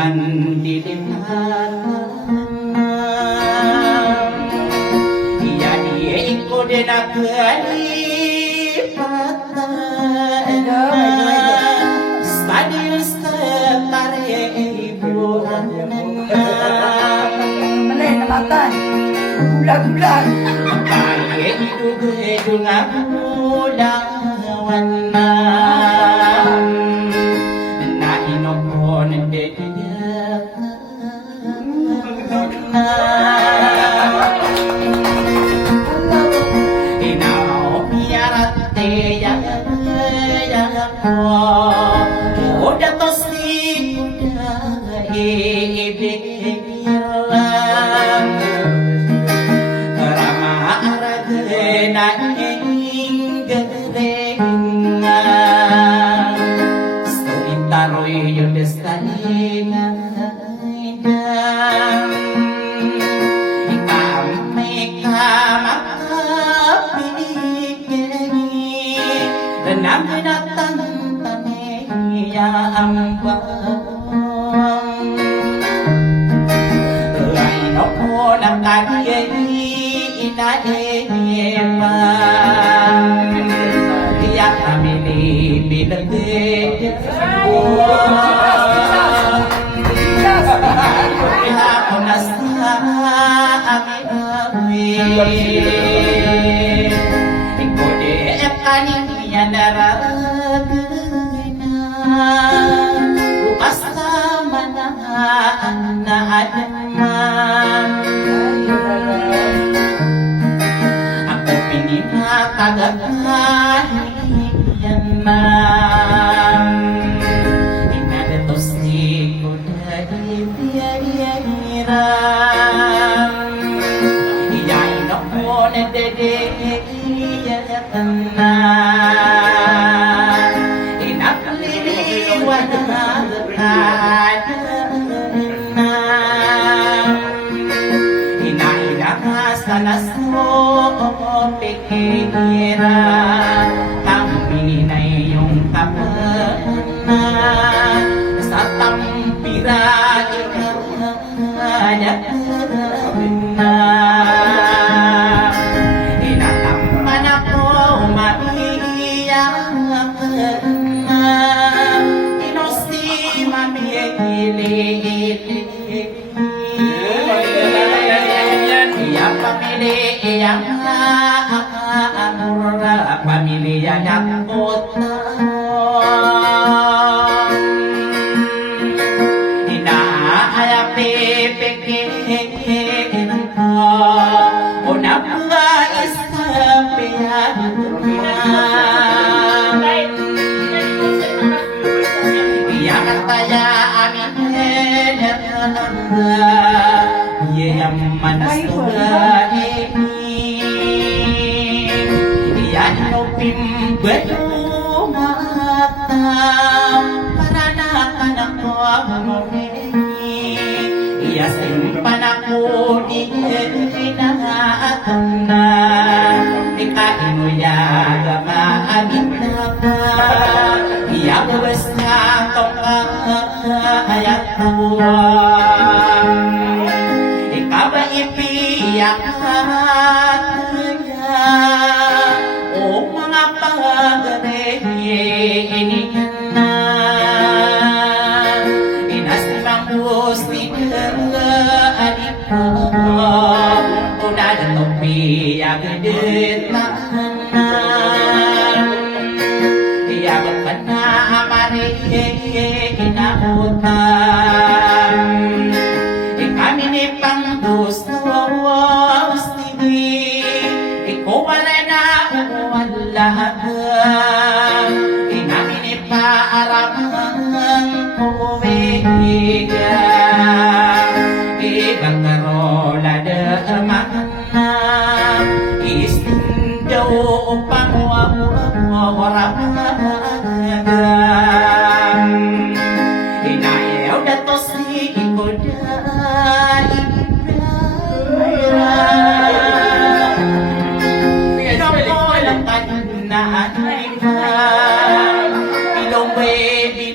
mandilim jadi ikut nak kelipatan sadil setare bulan Malay na makan. Bulag-bulag. kaya itu gedung ulangan na inopon dia inao piarate ya udah tosti udah ibilang rama aragena inggerenga stoitaroy yung destalinga namin at tantanaya ang bawang ay nako ng inaepan kaya kami nibilagay kaya ako nasa amin ikaw di kanin daragana bukas sama na adman ako pinakagagahiyan na inadatos di ko dahil biyayiran iyayin ako na dedeyatan na sanas mo pikiran kami na iyong kapanan sa tampira ikaw na inatampan ako maiyak na inosti mamigili pamilya amura pamilya dakot inaayap pipikin ko una mga istapihan yang kaya amin yang manas belum matang para anak-anakku ia simpan aku di pinatan ikain mo ya gama aminaka ia buwasnya tongkang ayat ikaba ipiyak ini na inasibang gusti adik ko udah topi ya gede tahanan iya berbena amari inabutan kami ni pangdus gusti ikaw wala na wala inamini paaraman kuwiga ibang karola de amana istindaw upang wawaragan inayaw datos di ikoday ilong baby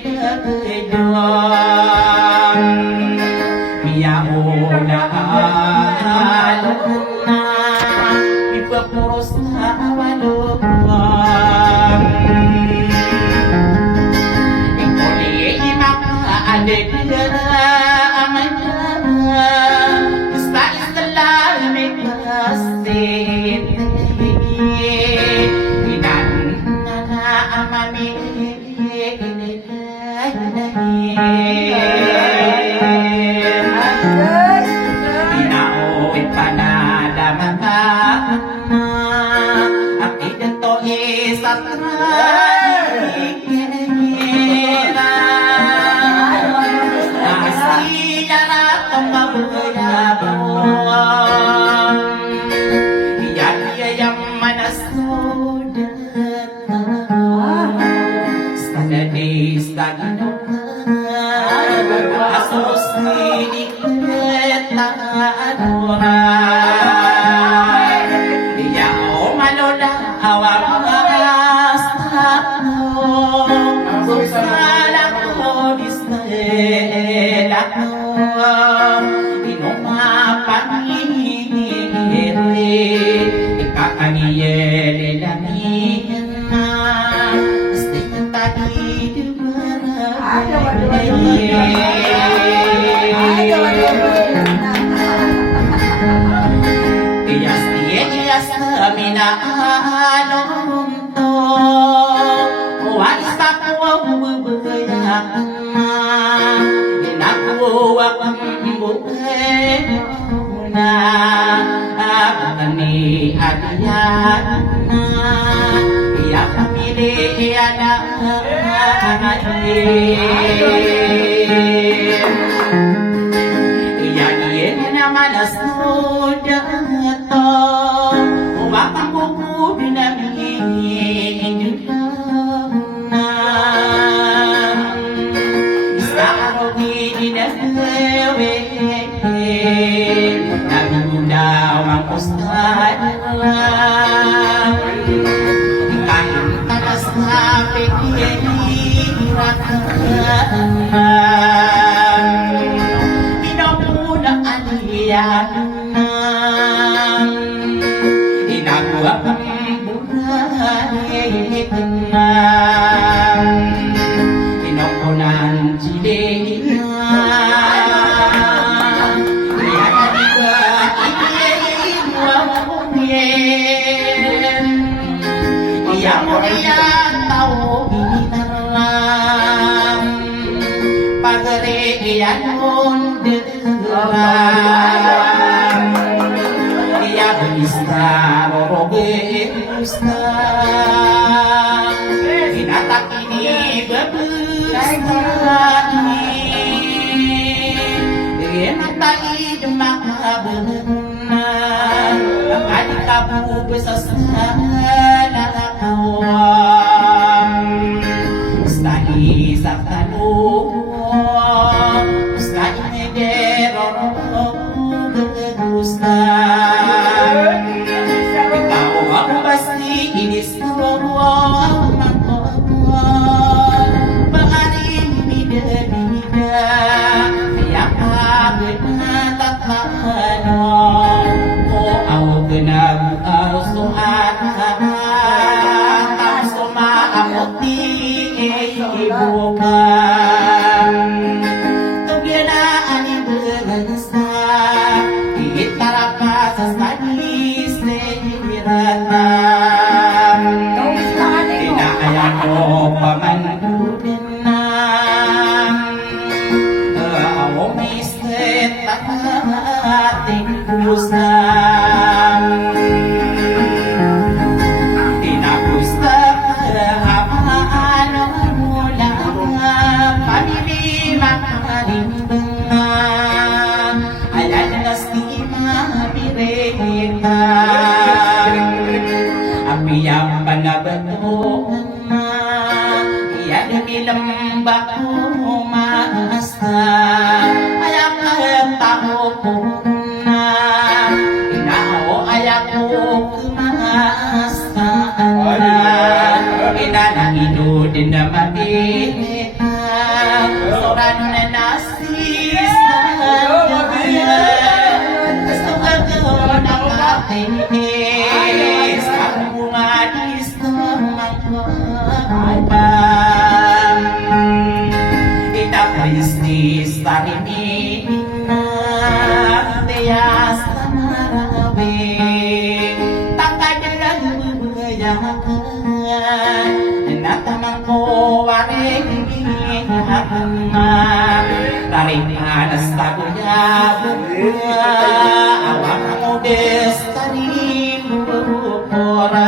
Kristi Sarimina Tiyas Tamarabe Takadalan Bugayakan Natamang ko waring Taripanas taguyabu Awak mo destiny Bukurang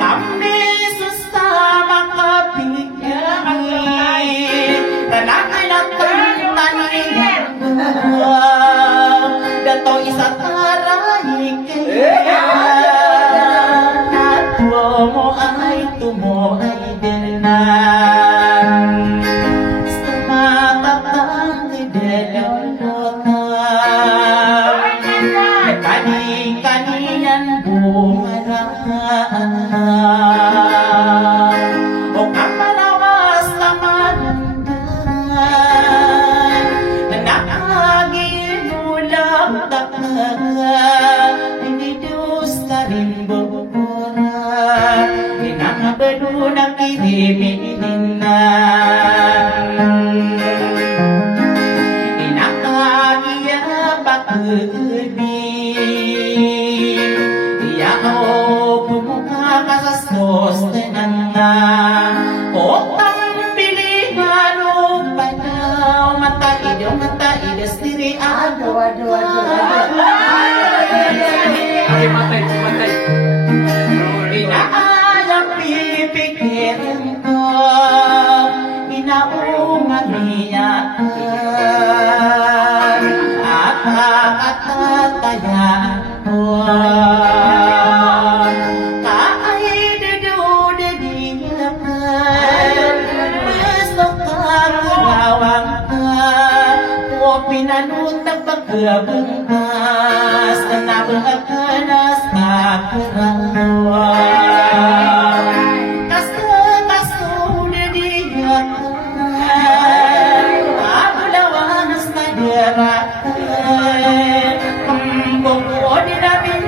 Kami susah Sumatabang idalolotan Kani-kaniyan bumaraan O kapalawas na manandan Na nakaginulang takag Hindi Diyos ka rin bukuran Inangabalo ng kiniminin na Inakagiya bakubin Iya o bumuka ka sa sostenan na O bilingan o panaw Mata-idas diri Aduh, aduh, aduh, aduh. Ay, matay, matay. Inaalam pipikiran ko Inaungan niya At nakatatayaan ko Kaay dududadiyakan Gusto ka kurawang ka O pinanutang pagkabungkas Na nabangag ka na sa karawan Kaso dadiyakan Abulawanas na dirakan Buko ninamin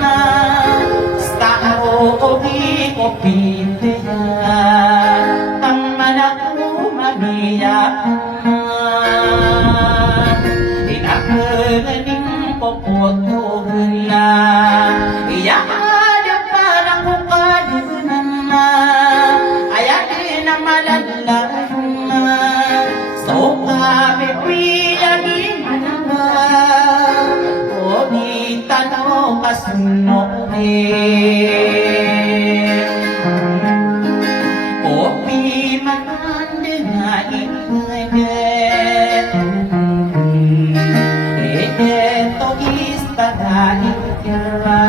na Sa obi ko pitiyan Taman ako magiyakan Inakagaling ko putugan na Iyakada parang kukadunan na Ayatin na malalaman na So kami pinagin na O di tanaw kasunukin O pimananda na ikagay Ito istarahin kira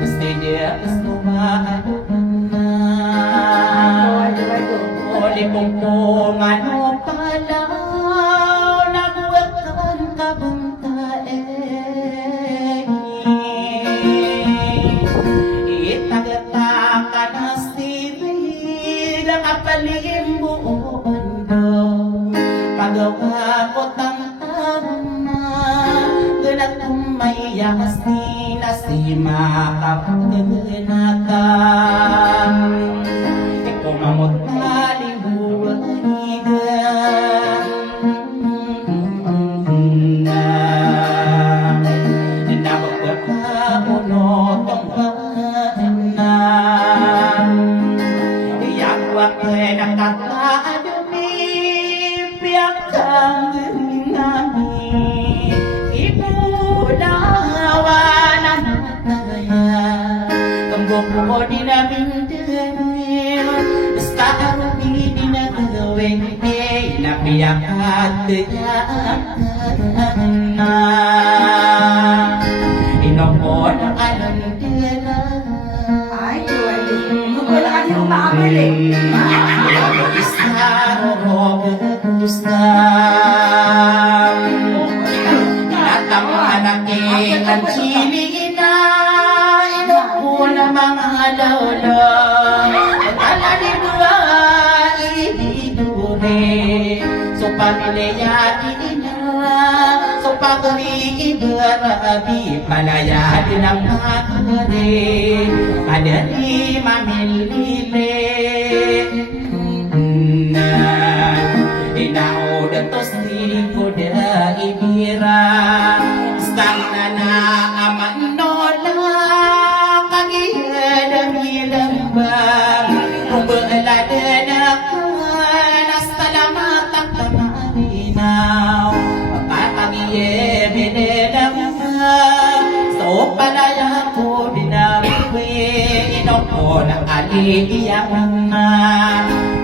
Pasti dia kesumaan Aduh, aduh. Oli pungpungan o palaw Nagwakan kabuntae Itagata na sili Nakapalimbuon do Pagawa ko tangtama Ganat umayas ni nasima kapaganakan Kumamot malibuanigan Nabagwa ka unotong kanan Iyagwa ka'y nakakaadumi Piyak kang galingamin Ibulawa na nataya Kambok ko di namin din Basta ang di na gawin Napiyak at tiyaan na Inokon ang alandila Aduh, aduh. Lu boleh kasih rumah apa ni? Ang siling na inupo na mga lolo Tala ni Dua ididure So pamilya ina So pagri ibarabi Malaya din ang magre Ada di mamilile Inao datos di kuda ibira Stang na aman nola Kagihadang-hidang bang Kung beelada na Nastalamat ang tamarinaw Pagkakagiyebededang bang So palaya ko dinawin Inoko na aliiyang na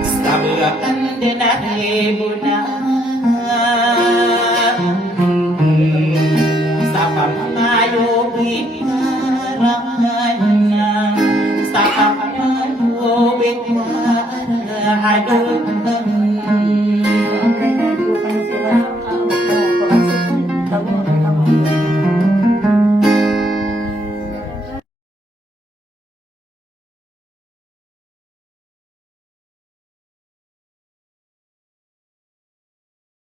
Sabakan na ibuna